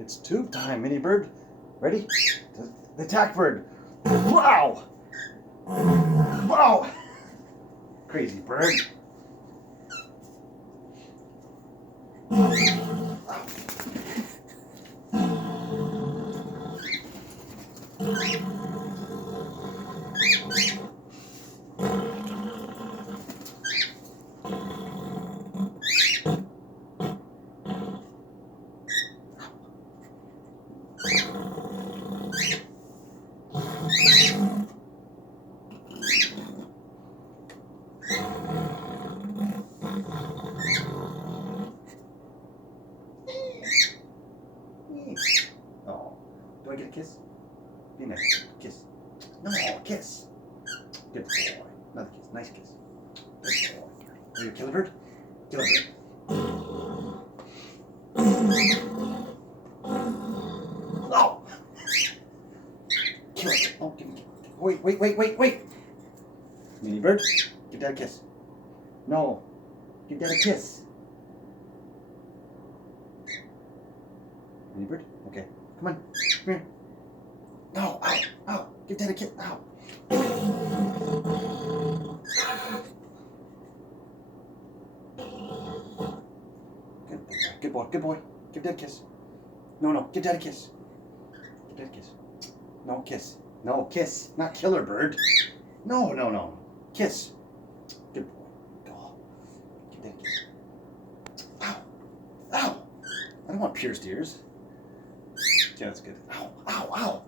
It's tube time, mini bird. Ready? The attack bird. Wow! Wow! Crazy bird. Oh, do I get a kiss? Be nice. Kiss. No, kiss. Good boy. Another kiss. Nice kiss. Good boy. Are you a killer bird? Killer bird. Oh! Killer bird. Oh, give me. Wait. Mini bird, give Dad a kiss. No. Give Dad a kiss. Mini bird? Okay. Come on. Come here. No. Ow. Give Dad a kiss. Ow. Good boy. Give Dad a kiss. No. Give Dad a kiss. Give Dad a kiss. No, kiss. No, kiss. Not killer bird. No. Kiss. Good boy. Go. Give Dad a kiss. Ow. I don't want pierced ears. Yeah, that's good. Ow.